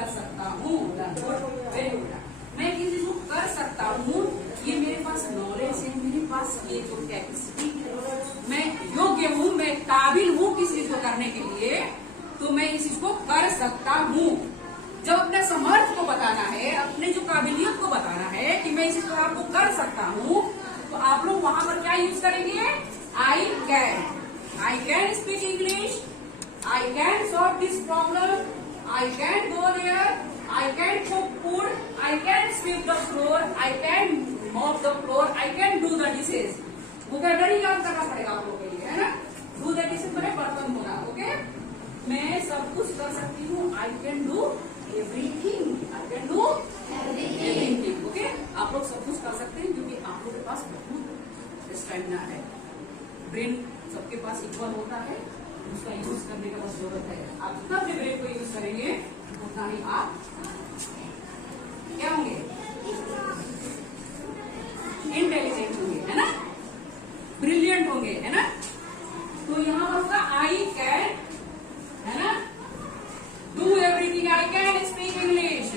कर सकता हूँ। Very good. मैं किसी चीज को कर सकता हूँ, ये मेरे पास नॉलेज है, मेरे पास ये जो कैपेसिटी है, मैं योग्य हूँ, मैं काबिल हूँ किसी चीज को करने के लिए, तो मैं इस चीज को कर सकता हूँ। जब अपने समर्थ को बताना है, अपने जो काबिलियत को बताना है कि मैं इस चीज को आपको कर सकता हूँ, तो आप लोग वहां पर क्या यूज करेंगे? I can speak English, I can solve this problem, I can go there, I can cook food, I can sweep the floor, I can mop the floor, I can do the dishes. Vocabulary याद करना पड़ेगा आप लोगों के लिए, है ना? Do the dishes मैंने बर्तन धोना। ओके, मैं सब कुछ कर सकती हूँ। आई can do everything, I can do everything. Okay, आप लोग सब कुछ कर सकते हैं क्योंकि आप लोगों के पास बहुत स्टैमिना है। ब्रेन सबके पास इक्वल होता है, उसका यूज करने का बस जरूरत है। आप जितना अपने ब्रेन को यूज करेंगे उतना ही आप क्या होंगे? इंटेलिजेंट होंगे, है ना? ब्रिलियंट होंगे, है ना? तो यहाँ पर होगा आई कैन, है ना? Do everything, I can speak English.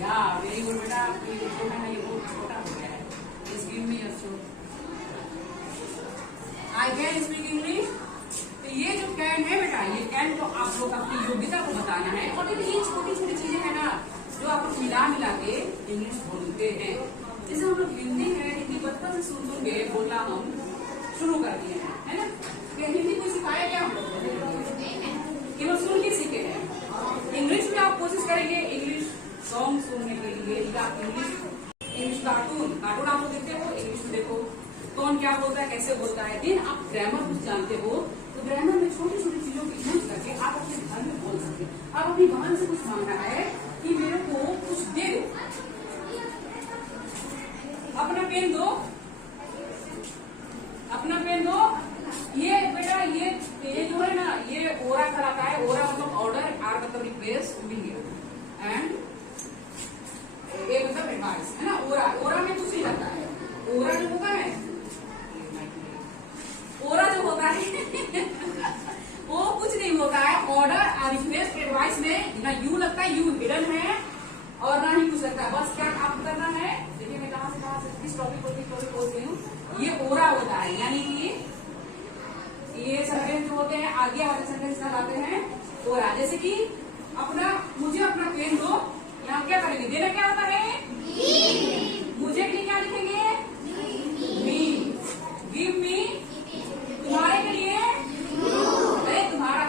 या वेरी गुड बेटा, आपकी जो है ना ये बहुत छोटा हो गया है। Just give me your show. I can speak English. तो ये जो कैन है बेटा, ये कैन तो आप लोग अपनी योग्यता को बताना है। और ये छोटी छोटी चीजें है ना जो आप लोग मिला के इंग्लिश बोलते हैं। जैसे हम लोग हिंदी है, हिंदी बचपन से सुन के बोलना हम शुरू कर दिए हैं, है ना? हिंदी को सिखाया क्या हम लोग? केवल सुन के सीखे हैं। इंग्लिश में आप कोशिश करेंगे इंग्लिश सॉन्ग सुनने के लिए, या इंग्लिश कार्टून आप लोग देखते हो, इंग्लिश में देखो कौन क्या बोलता है, कैसे बोलता है। दिन आप ग्रामर कुछ जानते हो तो ग्रामर में छोटी छोटी चीजों की यूज करके आप अपने घर में बोल सकते हैं। आप अपनी बहन से कुछ मांगना है कि मेरे को कुछ दे दो, अपना पेन दो, अपना पेन दो। ये बेटा ये जो है ना, ये ओरा कराता है। ओरा मतलब ऑर्डर, आर मतलब रिक्वेस्ट, एंड ए मतलब एडवाइस, है ना? ओरा में कुछ नहीं रहता है। ओरा जो होता है, ओरा जो होता है वो कुछ नहीं होता है। ऑर्डर, रिक्वेस्ट, एडवाइस में ना यू लगता है, यू हिडन है, और ना ही कुछ लगता है। बस क्या आप करना है, देखिए मैं कहां से किस टॉपिक को बोल रही हूँ। ये ओरा होता है, यानी कि ये सेंटेंस जो होते हैं आगे वाले सेंटेंस लगाते हैं ओरा। जैसे कि मुझे अपना पेन दो, यहाँ क्या करेंगे? देना क्या होता है? मुझे के लिए क्या लिखेंगे? मी। गिव मी, तुम्हारे के लिए, अरे तुम्हारा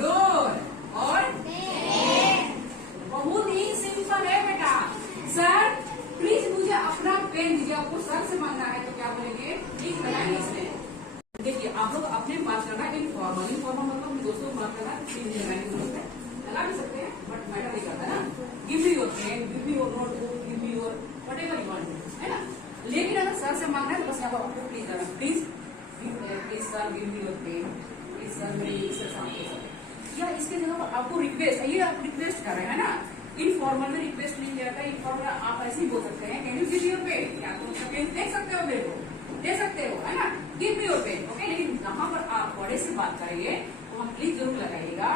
योर, और बहुत ही सिंपल है बेटा। सर प्लीज मुझे अपना पेन दीजिए। आपको सर से मांगना है तो क्या बोलेंगे? प्लीज लगाएंगे इसमें। देखिए आप लोग अपने बात करना इनफॉर्मल मतलब दोस्तों बात करना, लगा भी सकते हैं बट मैटर नहीं करता ना। Give me your pen, give me your notebook, give me your whatever you want, है ना? लेकिन अगर सर से मांगना है तो बस यहाँ पर आपको प्लीज करना, please sir give me your pen, please sir मेरी या इसके जगह पर आपको रिक्वेस्ट, ये आप रिक्वेस्ट कर रहे हैं ना। इनफॉर्मल में रिक्वेस्ट नहीं किया था, इनफॉर्मल आप ऐसे ही बोल सकते हैं can you give your pen, या तो पेन दे सकते हो, मेरे को दे सकते हो, है ना? Give me your pen. Okay, लेकिन यहाँ पर आप बड़े से बात करेंगे तो हम प्लीज जरूर लगाइएगा।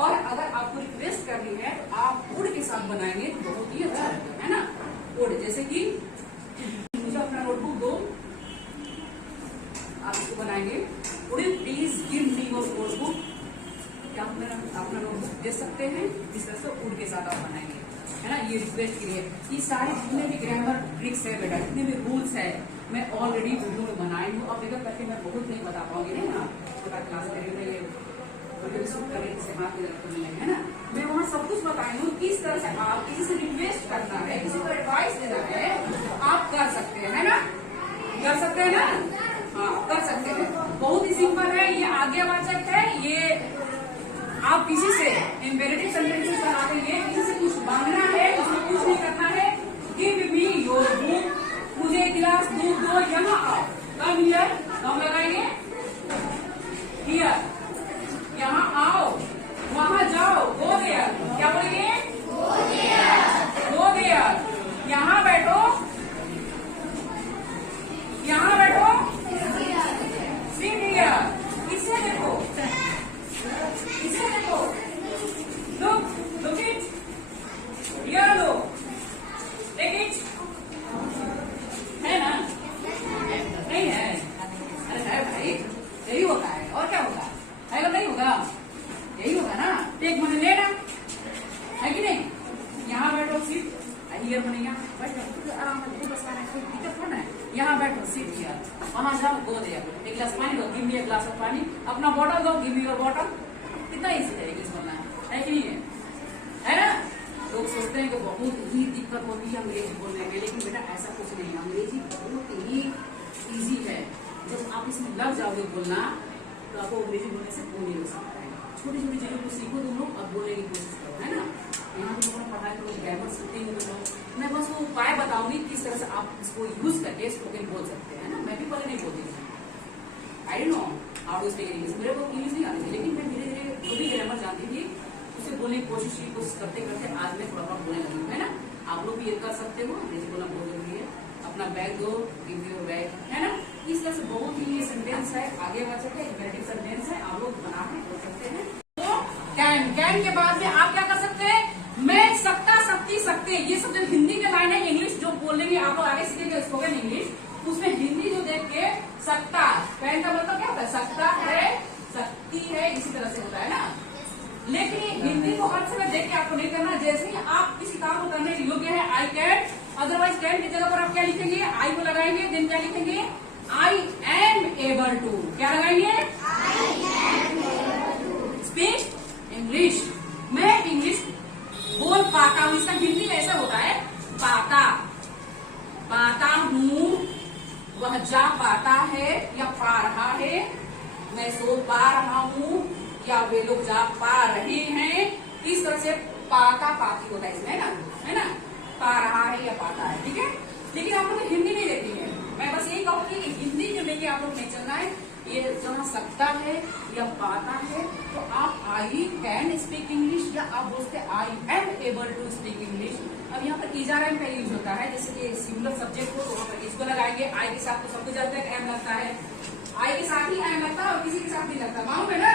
और अगर आपको रिक्वेस्ट करनी है तो आप वुड के साथ बनाएंगे तो बहुत ही अच्छा है ना? वुड, जैसे कि मुझे अपना नोटबुक दो, आप इसको बनाएंगे would you please give me your notebook. क्या आप मेरा अपना नोटबुक दे सकते हैं? इस तरह से वुड के साथ आप बनाएंगे, है ना? ये रिक्वेस्ट के लिए। ये सारे जितने भी ग्रामर ट्रिक्स है बेटा, जितने भी रूल्स है, मैं ऑलरेडी वीडियो में बनाई हूँ। अब देखो करके मैं बहुत नहीं बता पाऊंगी, नहीं ना? छोटा क्लास करेंगे, ये है ना? मैं वहाँ सब कुछ बताई हूँ किस तरह से आप किसी से रिक्वेस्ट करना है, किसी को एडवाइस देना है, आप कर सकते हैं, है ना? कर सकते हैं ना? हाँ कर सकते हैं। बहुत ही सिंपल है, ये आज्ञावाचक है। ये आप किसी से इम्पेरेटिव सेंटेंसेस बनाते हैं, किसी से कुछ मांगना है, उसमें कुछ नहीं करना है। गिव मी योर बुक, मुझे एक गिलास दूध दो, यहाँ आओ, कम हियर, कम लगाएंगे हियर, यहाँ आओ, वहां जाओ, गो देयर, क्या बोलेंगे? क्लियर बने, यहाँ बैठ जाओ आराम से, बस कोई दिक्कत थोड़ा है, यहाँ बैठो सीट किया, वहां जाओ गो दे एक गिलास पानी दो, give me a glass of पानी, अपना बॉटल दो, गिव मी योर बॉटल, कितना ईजी है इंग्लिश बोलना है कि नहीं है ना। लोग सोचते हैं कि बहुत ही दिक्कत होती है अंग्रेजी बोलने में, लेकिन बेटा ऐसा कुछ नहीं है, अंग्रेजी बहुत ही ईजी है। जब आप इसमें लग जाओगे बोलना तो आपको अंग्रेजी बोलने से कोई नहीं हो सकता है। छोटी छोटी चीजों को सीखो तुम लोग, अब बोलने की कोशिश करो, है ना। यहाँ पे लोगों ने पढ़ाई करो, ग्रामर सीखते हैं, मैं बस वो उपाय बताऊंगी किस तरह से आप इसको यूज करके स्पोकन बोल सकते हैं, ना। मैं भी पहले नहीं बोलती थी, I don't know how to speak English, मेरे को इंग्लिश नहीं आती थी, लेकिन मैं धीरे धीरे जो भी ग्रामर जानती थी उसे बोलने की कोशिश करते करते आज मैं थोड़ा बहुत बोलने लगी हूँ, है ना। आप लोग भी ये कर सकते हो, अंग्रेजी बोलना बहुत जरूरी है। अपना बैग दो, गिव योर बैग, है ना। इस तरह से बहुत ही ये सेंटेंस है, आगे बढ़ सकते हैं, इम्पेरेटिव सेंटेंस है, आप लोग बना के बोल सकते हैं। तो कैन के बाद में आप क्या कर सकते हैं, मैं, सकता, सकती, सकते, ये सब जब हिंदी के लाइन है, इंग्लिश जो बोलेंगे आप लोग आगे सीखेंगे स्पोकन इंग्लिश, उसमें हिंदी जो देख के सकता, कैन का मतलब क्या होता है, सकता है, सकती है, इसी तरह से होता है ना। लेकिन हिंदी को हर समय देख के आपको नहीं करना, जैसे ही आप किसी काम को करने के योग्य है, आई कैन, अदरवाइज कैन की जगह पर आप क्या लिखेंगे, आई को लगाएंगे, देन क्या लिखेंगे, आई एम एबल टू, क्या लगाएंगे, स्पीक इंग्लिश, मैं इंग्लिश बोल पाता हूँ। इसका हिंदी में ऐसा होता है, पाता हूँ, वह जा पाता है या पा रहा है, मैं सो पा रहा हूँ या वे लोग जा पा रहे हैं, इस तरह से पाता पाती होता है इसमें, है ना, पा रहा है या पाता है, ठीक है। लेकिन आप लोग हिंदी नहीं देखी है, मैं बस यही कहूंगी कि हिंदी जो लेके आप लोग नहीं चलना है, ये जहाँ सकता है या पाता है तो आप आई कैन स्पीक इंग्लिश, या आप बोलते I am able to speak English. अब यहाँ पर इजारा का यूज होता है, जैसे कि सिंगुलर सब्जेक्ट हो तो वहाँ पर इसको लगाएंगे, आई के साथ तो सबको जानते हैं एम लगता है, आई के साथ ही एम लगता है और किसी के साथ नहीं लगता, मालूम है ना।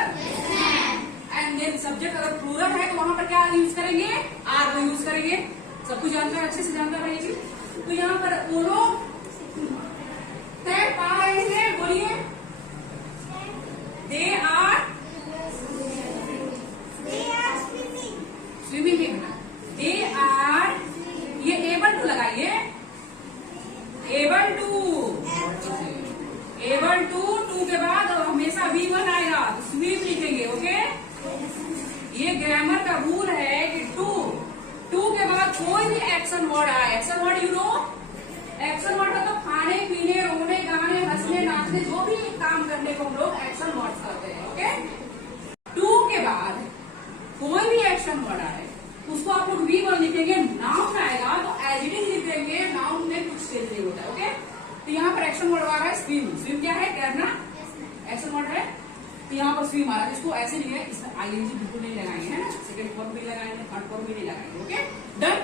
एंड देन सब्जेक्ट अगर प्लूरल है तो वहाँ पर क्या यूज करेंगे, आर को यूज करेंगे, सब कुछ जानते हैं, अच्छे से जानते रहिए। तो यहाँ पर वो लोग तैर पा रहे हैं, बोलिए, दे आर स्विमिंग है बेटा, दे आर, ये एबल टू लगाइए, एबल टू के बाद हमेशा V1 आएगा तो स्विम लिखेंगे, ओके। ये ग्रामर का रूल है कि टू के बाद कोई भी एक्शन वर्ड आए, action word you know, action word मतलब खाने पीने, रोने गाने, हंसने नाचने, जो भी काम करने को हम लोग एक्शन वर्ड करते हैं, ओके। टू के बाद कोई भी एक्शन वर्ड आए उसको आप लोग V1 लिखेंगे, नाउन आएगा तो एज इट इज लिखेंगे, नाउन में कुछ चेंज नहीं होता है, ओके। तो यहाँ पर एक्शन वर्ड आ रहा है स्विम, स्विम क्या है, तैरना, एक्शन वर्ड है, तो यहाँ पर स्विम आ रहा है, इसको ऐसे लिखे, इसमें ING बिल्कुल नहीं लगाएंगे, है ना, सेकंड फॉर्म भी लगाएंगे, थर्ड फॉर्म भी नहीं लगाएंगे, okay done.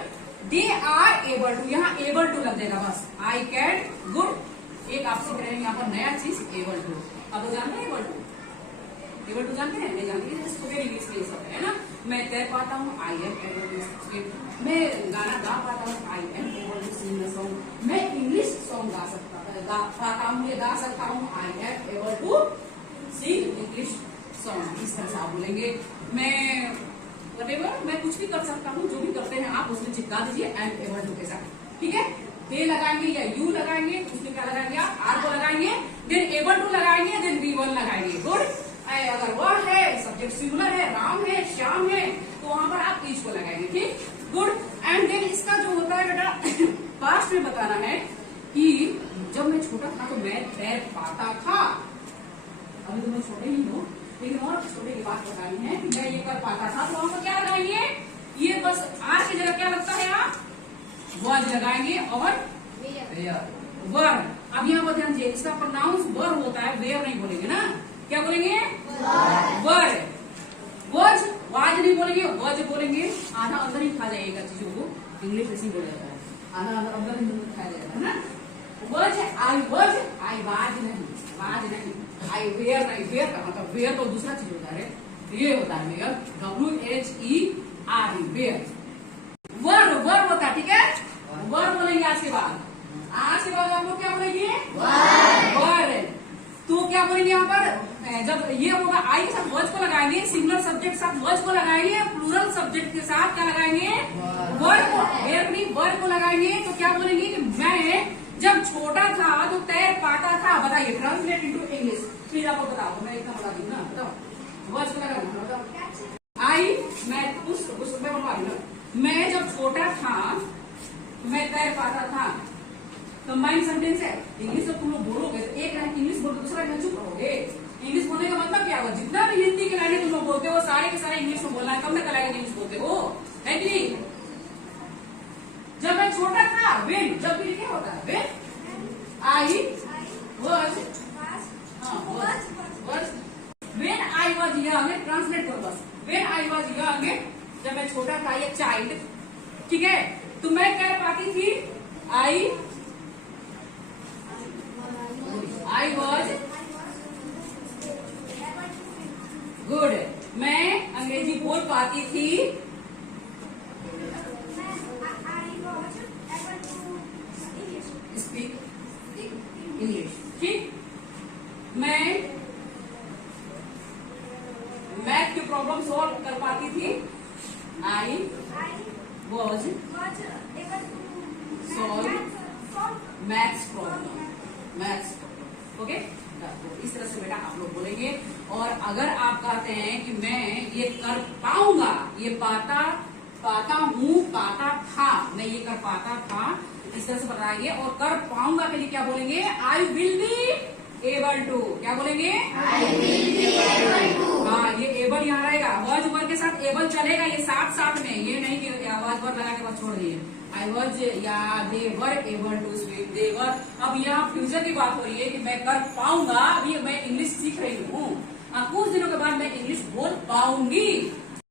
They are able to, यहाँ एबल टू लग जाएगा बस, आई कैन, गुड। एक आप सीख रहे हैं यहाँ पर नया चीज, एबल टू, अब तो जानते हैं एबल टू जानते हैं, नहीं जानते हैं, स्पोकन इंग्लिश में सब है ना। मैं तैर पाता हूँ, I am able to speak, मैं गाना गा पाता हूँ, I am able to sing the song, मैं इंग्लिश सॉन्ग पाता हूँ, ये गा सकता हूँ, I am able to sing English song, इस तरह से आप बोलेंगे। मैं व्हाटएवर, मैं कुछ भी कर सकता हूँ, जो भी करते हैं आप उसमें चिपका दीजिए एम एबल टू के साथ, ठीक है। दे लगाएंगे या यू लगाएंगे, उसमें क्या लगाएंगे, आप आर को लगाएंगे, देन एबल टू लगाएंगे, देन V1 लगाएंगे, गुड। अगर वर्ड है, सब्जेक्ट सिंगुलर है, राम है, श्याम है, तो वहां पर आप ईच को लगाएंगे, ठीक, गुड। एंड देन इसका जो होता है बेटा, पास्ट में बताना है कि जब मैं छोटा था तो मैं तैर पाता था, अभी तो मैं छोटे ही हूँ, लेकिन और छोटे की बात बतानी है कि मैं ये कर पाता था, तो वहां पर क्या लगाएंगे, ये बस आर की जगह क्या लगता है, आप वर्ड लगाएंगे और वर्ड। अब यहाँ पर ध्यान दीजिए, इसका प्रोनाउंस वर्ड होता है, वेयर नहीं बोलेंगे ना, क्या बोलेंगे, वर्ड, वज, वाज नहीं बोलेंगे, वज बोलेंगे, आधा अंदर ही खा जाएगा चीजों को, इंग्लिश ऐसे ही बोला जाता है, आधा अंदर ही खा जाएगा, है ना। वज, आई वाज नहीं, आई वेयर नहीं, वेयर का मतलब वेयर तो दूसरा चीज होता है, ये होता है वेयर, WHERE, वेयर। वर्ड होता है, ठीक है, वर्ड बोलेंगे आज के बाद आप लोग क्या बोलेंगे, वर्ड। तो क्या बोलेंगे यहाँ पर, जब ये होगा आई के साथ वर्ड को लगाएंगे, सिंगुलर सब्जेक्ट के साथ वर्ड को लगाएंगे, प्लूरल सब्जेक्ट के साथ क्या लगाएंगे, वर्ड को, वेयर नहीं वर को लगाएंगे तो क्या बोलेंगे कि मैं जब छोटा था तो तैर पाता था। बताइए, ट्रांसलेट इनटू इंग्लिश। प्लीज आपको बताओ, मैं इतना बता दूँ ना, बताओ वर्ड्स को लगा, बताओ। आई, मैं उस मैं बनवा रही हूँ। मैं जब छोटा था मैं तैर पाता था। कंबाइंड सेंटेंस है। इंग्लिश जब तुम लोग बोलोगे तो एक लाइन इंग्लिश बोल दो, दूसरा लाइन चुप रहोगे। इंग्लिश बोलने का मतलब क्या होगा? जितना भी हिंदी के लाइनें तुम लोग बोलते हो सारे के सारे इंग्लिश में बोलना है, कम ना कलाएगा इंग्लिश बोलते हो, है कि नहीं? जब मैं छोटा था, वेन, जब भी क्या होता है? When I was, when I was young, translate करो बस। वेन आई वाज यंग, जब मैं छोटा था, ये चाइल्ड, ठीक है, तो मैं कह पाती थी आई वॉज गुड। मैं अंग्रेजी बोल पाती थी, स्पीक इंग्लिश, ठीक। मैं मैथ की प्रॉब्लम सॉल्व कर पाती थी, I was solve maths problem, okay. इस तरह से बेटा आप लोग बोलेंगे। और अगर आप कहते हैं कि मैं ये कर पाऊंगा, ये पाता हूँ, पाता था, मैं ये कर पाता था, इस तरह से बताएंगे। और कर पाऊंगा के लिए क्या बोलेंगे? I will be able to. क्या बोलेंगे? I will be able to. हाँ, ये एबल यहाँ रहेगा, वॉज वर के साथ एबल चलेगा, ये साथ साथ में, ये नहीं कि आवाज वर लगा के बाद छोड़ दिए। आई वॉज या दे वर एबल टू स्पीक, दे वर। अब यहाँ फ्यूचर की बात हो रही है कि मैं कर पाऊंगा, अभी मैं इंग्लिश सीख रही हूँ, कुछ दिनों के बाद मैं इंग्लिश बोल पाऊंगी।